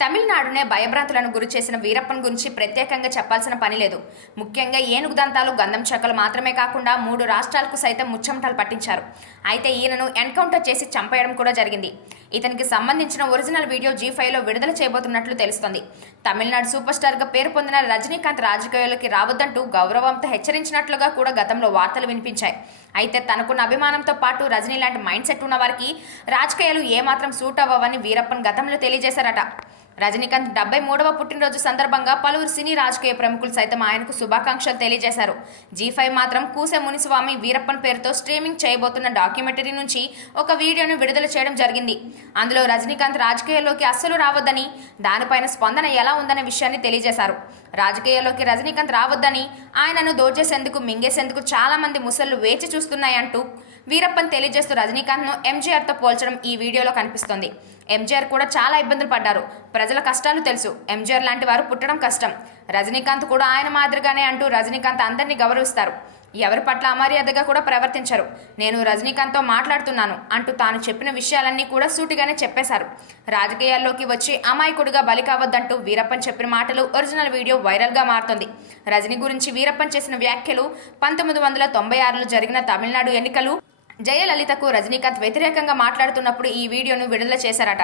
తమిళనాడునే భయభ్రాంతులను గురి చేసిన వీరప్పన్ గురించి ప్రత్యేకంగా చెప్పాల్సిన పని లేదు. ముఖ్యంగా ఏనుగు దంతాలు గంధం చెక్కలు మాత్రమే కాకుండా మూడు రాష్ట్రాలకు సైతం ముచ్చమటలు పట్టించారు. అయితే ఈయనను ఎన్కౌంటర్ చేసి చంపేయడం కూడా జరిగింది. ఇతనికి సంబంధించిన ఒరిజినల్ వీడియో జీ ఫైవ్లో విడుదల చేయబోతున్నట్లు తెలుస్తోంది. తమిళనాడు సూపర్ స్టార్గా పేరు పొందిన రజనీకాంత్ రాజకీయాల్లోకి రావద్దంటూ గౌరవంతో హెచ్చరించినట్లుగా కూడా గతంలో వార్తలు వినిపించాయి. అయితే తనకున్న అభిమానంతో పాటు రజనీ లాంటి మైండ్ సెట్ ఉన్న వారికి రాజకీయాలు ఏమాత్రం సూట్ అవ్వవని వీరప్పన్ గతంలో తెలియజేశారట. రజనీకాంత్ డెబ్బై మూడవ పుట్టినరోజు సందర్భంగా పలువురు సినీ రాజకీయ ప్రముఖులు సైతం ఆయనకు శుభాకాంక్షలు తెలియజేశారు. జీ ఫైవ్ మాత్రం కూసే మునిస్వామి వీరప్పన్ పేరుతో స్ట్రీమింగ్ చేయబోతున్న డాక్యుమెంటరీ నుంచి ఒక వీడియోను విడుదల చేయడం జరిగింది. అందులో రజనీకాంత్ రాజకీయాల్లోకి అస్సలు రావద్దని దానిపైన స్పందన ఎలా ఉందనే విషయాన్ని తెలియజేశారు. రాజకీయాల్లోకి రజనీకాంత్ రావద్దని ఆయనను దోచేసేందుకు మింగేసేందుకు చాలా మంది వేచి చూస్తున్నాయంటూ వీరప్పన్ తెలియజేస్తూ రజనీకాంత్ను ఎంజీఆర్తో పోల్చడం ఈ వీడియోలో కనిపిస్తోంది. ఎంజీఆర్ కూడా చాలా ఇబ్బందులు పడ్డారు. ప్రజల కష్టాలు తెలుసు. ఎంజీఆర్ లాంటి వారు పుట్టడం కష్టం. రజనీకాంత్ కూడా ఆయన మాదిరిగానే అంటూ రజనీకాంత్ అందరినీ గౌరవిస్తారు. ఎవరి పట్ల అమర్యాదగా కూడా ప్రవర్తించరు. నేను రజనీకాంత్తో మాట్లాడుతున్నాను అంటూ తాను చెప్పిన విషయాలన్నీ కూడా సూటిగానే చెప్పేశారు. రాజకీయాల్లోకి వచ్చి అమాయకుడిగా బలి కావద్దంటూ వీరప్పన్ చెప్పిన మాటలు ఒరిజినల్ వీడియో వైరల్గా మారుతుంది. రజనీ గురించి వీరప్పన్ చేసిన వ్యాఖ్యలు పంతొమ్మిది వందల తొంభై ఆరులో జరిగిన తమిళనాడు ఎన్నికలు జయలలితకు రజనీకాంత్ వ్యతిరేకంగా మాట్లాడుతున్నప్పుడు ఈ వీడియోను విడుదల చేశారట.